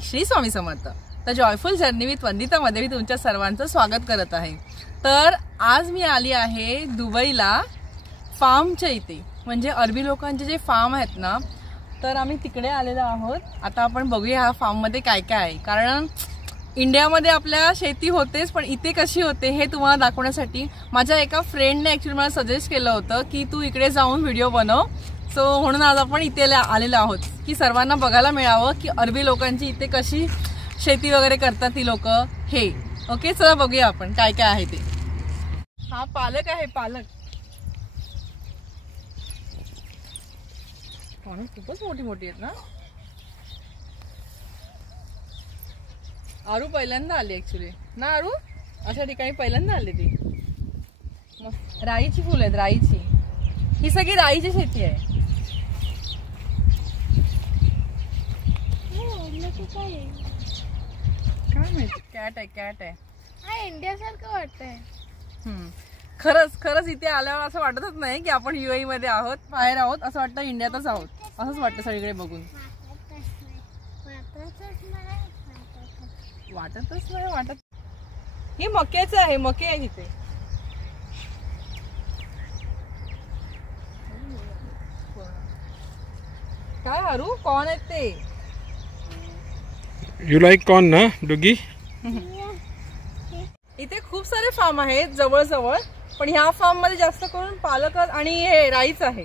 श्री स्वामी समर्थ। तर joyful journey with वंदितामध्ये मी तुमच्या सर्वांचं स्वागत करत आहे। तर आज मी आली आहे दुबईला फार्मच्या इथे, म्हणजे अरबी लोकांचे जे फार्म आहेत ना, तर आम्ही तिकडे आलेलो आहोत। आता आपण बघूया ह्या फार्ममध्ये काय काय आहे, कारण इंडियामध्ये आपल्या शेती होतेच, पण इथे कशी होते हे तुम्हाला दाखवण्यासाठी माझ्या एका फ्रेंडने ॲक्च्युअली मला सजेस्ट केलं होतं की तू इकडे जाऊन व्हिडिओ बनव। सो म्हणून आज आपण इथे आलेलो आहोत की सर्वांना बघायला मिळावं की अरबी लोकांची इथे कशी शेती वगैरे करतात ती लोक हे। ओके, चला बघूया आपण काय काय आहे ते। हा पालक आहे, पालक खूपच मोठी मोठी आहेत ना। आरू पहिल्यांदा आली ऍक्च्युली ना, आरू अशा ठिकाणी पहिल्यांदा आली ती। राईची फुलं आहेत, राईची, ही सगळी राईची शेती आहे। काय माहिती, कॅट आहे, कॅट आहे। इंडियासारखं वाटतंय। खरंच खरंच इथे आल्यावर असं वाटतच नाही की आपण UAE मध्ये आहोत, बाहेर आहोत, असं वाटतं इंडियातच आहोत, असंच वाटतं सगळीकडे बघून। वाटतच नाही वाटत। हे मक्याचं आहे, मके आहे तिथे। काय आरू, कॉर्न आहेत ते। यू लाईक कॉर्न ना डुगी? इथे खूप सारे फार्म आहेत जवळ जवळ, पण ह्या फार्म मध्ये जास्त करून पालक आणि हे राईच आहे।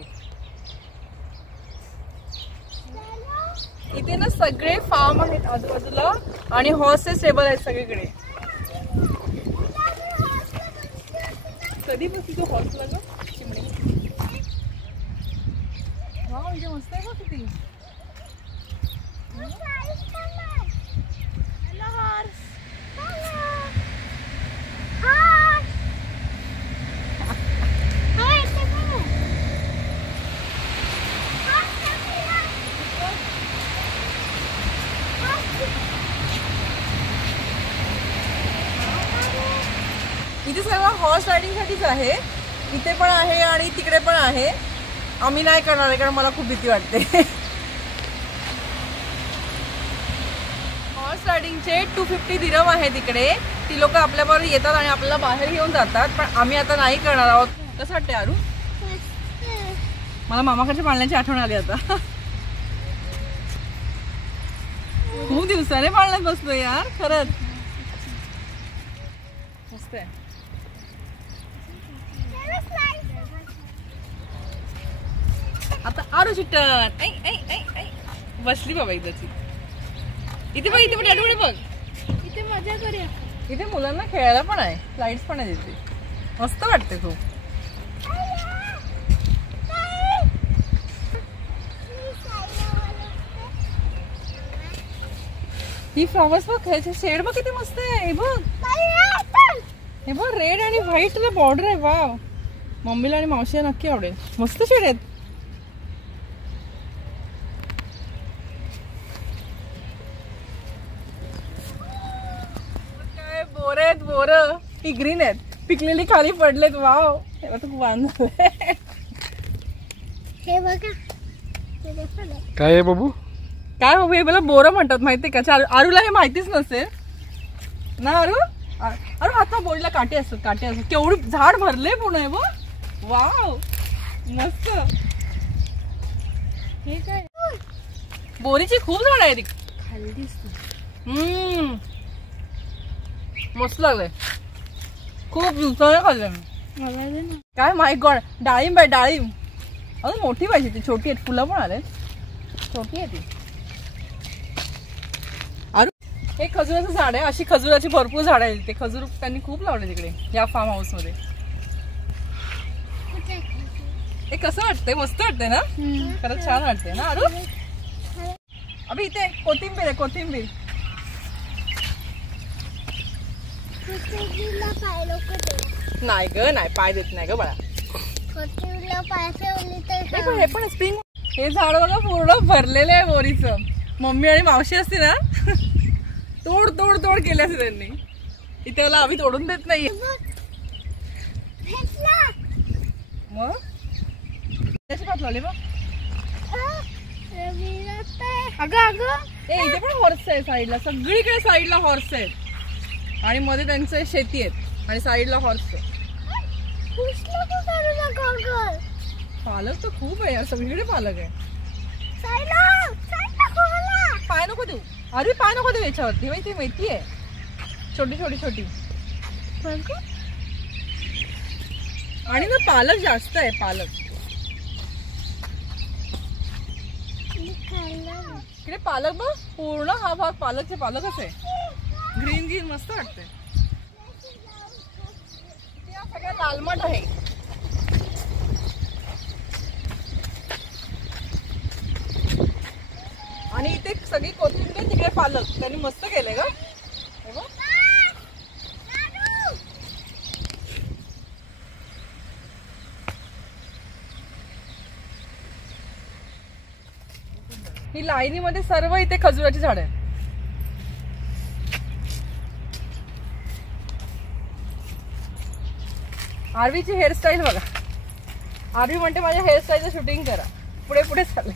इथे ना सगळे फार्म आहेत आजूबाजूला, आणि हॉर्सेस स्टेबल आहेत सगळीकडे। कधी बसली तू हॉर्सला ग चिमणी? वा, म्हणजे मस्त आहे बघ किती। इथे सर्व हॉर्स रायडिंग साठीच आहे, इथे पण आहे आणि तिकडे पण आहे। आम्ही नाही करणार आहे कारण मला खूप भीती वाटते। हॉर्स रायडिंगचे 250 दिरहम आहे तिकडे, ती लोक आपल्याबरोबर येतात आणि आपल्याला बाहेर घेऊन जातात, पण आम्ही आता नाही करणार आहोत। कसं वाटते आरू? मला मामाकडच्या पाळण्याची आठवण आली आता। खूप दिवसाने पाळण्यात बसलो यार, खरंच मस्त आहे। आता आरूची टर्न। ऐ ऐ ऐ ऐ बसली बाबा इथेची। इथे बघ, इथे पण बघ, इथे मजा करूया। इथे मुलांना खेळायला पण आहे, लाईट्स पण आहे इथे, मस्त वाटते खूप। ही फ्लॉवर्स बघ, ह्याचे शेड बघ किती मस्त आहे। हे बघ, हे बघ, रेड आणि व्हाईट ला बॉर्डर आहे। वाव, मम्मीला आणि मावशीला नक्की आवडेल, मस्त शेड आहेत। काय बोर आहेत, बोर ही ग्रीन आहेत, पिकलेली खाली पडलेत। वाव, हे खूप वांद झालंय। हे बघा, काय आहे बाबू? काय बाबू, हे मला बोरं म्हणतात माहितीये का? आरूला हे माहितीच नसेल ना। आरू, अरे हाता बोर्डला काटे असतात, काटे असतात, केवढी झाड भरले पूर्ण आहे बघ। वाव, मस्त। हे काय, बोरीची खूप झाड आहे खाली दिसते। मस्त लागलंय, खूप दिवसाने खाल्लंय मी। काय माय गॉड, डाळिंब आहे, डाळिंब अजून मोठी पाहिजे, ती छोटी आहेत, फुलं पण आले, छोटी आहे ती। हे खजुराचं झाड आहे, अशी खजुराची भरपूर झाड आहे तिथे, खजूर त्यांनी खूप लावले तिकडे या फार्म हाऊस मध्ये। हे कसं वाटतंय? मस्त वाटतंय ना, खरंच छान वाटतंय ना आरू? अभि इथे कोथिंबीर आहे, कोथिंबीर। नाही ग, नाही, पाय देत नाही ग बाळा। हे पण स्प्रिंग, हे झाड बघा पूर्ण भरलेलं आहे बोरीचं। मम्मी आणि मावशी असते ना, तोड तोड तोड केले असते त्यांनी। इथे मला आम्ही तोडून देत नाहीये। मग त्याची पात लावली बघ। अगं अगं इथे पण हॉर्स आहे साईडला, सगळीकडे साईडला हॉर्स आहेत आणि मध्ये त्यांचं शेती आहेत आणि साईडला हॉर्स आहे. पालक तर खूप आहे यार, सगळीकडे पालक आहे. पाय नको देऊ, अरे पाय नको देऊ याच्यावरती, माहिती मेथी आहे छोटी छोटी छोटी आणि ना पालक जास्त आहे. पालक इकडे पालक बघ, पूर्ण हा भाग पालकचे पालकच आहे. ग्रीन ग्रीन मस्त वाटते. सगळ्या लालमट आहे. आणि इथे सगळी कोथिंबीर, तिकडे पालक. त्यांनी मस्त केलंय ग. ही लाईनीमध्ये सर्व इथे खजुराची झाड आहेत. आरवीची हेअरस्टाईल बघा. आरवी म्हणते माझ्या हेअरस्टाईलचं शूटिंग करा. पुढे पुढे चालले.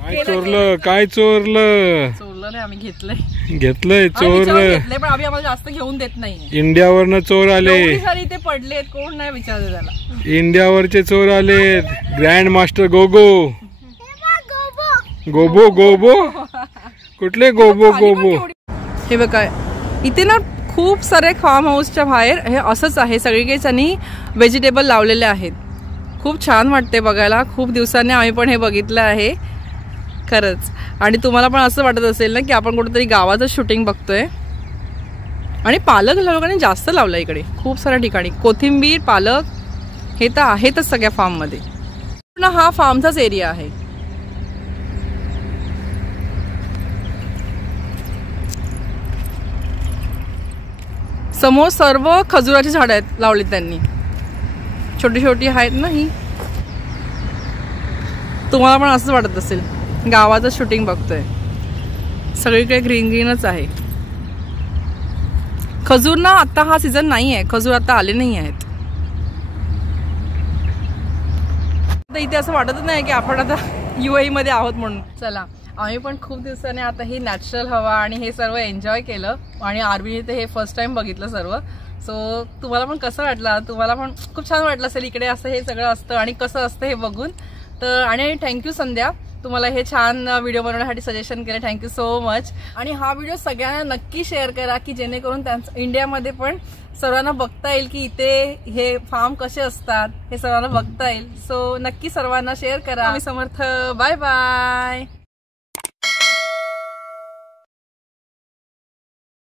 काय चोरलं, काय चोरलं? चोरलं नाही, आम्ही घेतलंय. घेतलंय चोरलं, पण आम्ही आम्हाला जास्त घेऊन देत नाही. इंडियावरनं चोर आले. इथे पडलेत, कोण नाही विचारलं त्याला. इंडियावरचे चोर आले. ग्रँड मास्टर गोगो. गोबो गोबो, कुठले गोबो गोबो? हे बघा, इथे ना खूप सारे फार्म हाऊसच्या बाहेर हे असंच आहे. सगळीकडे त्यांनी व्हेजिटेबल लावलेले आहेत. खूप छान वाटते बघायला. खूप दिवसांनी आम्ही पण हे बघितलं आहे खरंच. आणि तुम्हाला पण असं वाटत असेल ना की आपण कुठेतरी गावाचं शूटिंग बघतोय. आणि पालक लोकांनी जास्त लावलं इकडे, खूप साऱ्या ठिकाणी. कोथिंबीर, पालक हे तर आहेतच सगळ्या फार्ममध्ये. पूर्ण हा फार्मचाच एरिया आहे. समोर सर्व खजुराची झाडं आहेत लावली त्यांनी, छोटी छोटी आहेत ना ही. तुम्हाला पण असंच वाटत असेल गावाचं शूटिंग बघतोय. सगळीकडे ग्रीन ग्रीनच आहे. खजूर ना आता हा सीझन नाही आहे, खजूर आता आले नाही आहेत. इथे असं वाटतच नाही की आपण आता UAE मध्ये आहोत म्हणून. चला, आम्ही पण खूप दिवसांनी आता ही नॅचरल हवा आणि हे सर्व एन्जॉय केलं. आणि आरवीने ते हे फर्स्ट टाइम बघितलं सर्व. सो तुम्हाला पण कसं वाटलं? तुम्हाला पण खूप छान वाटलं असेल इकडे असं हे सगळं असतं आणि कसं असतं हे बघून. तर आणि थँक्यू संध्या, तुम्हाला हे छान व्हिडिओ बनवण्यासाठी सजेशन केलं. Thank you so much. आणि हा व्हिडिओ सगळ्यांना नक्की शेअर करा की जेणेकरून त्यांचं इंडियामध्ये पण सर्वांना बघता येईल की इथे हे फार्म कसे असतात, हे सर्वांना बघता येईल. सो नक्की सर्वांना शेअर करा. आम्ही समर्थ. Bye bye.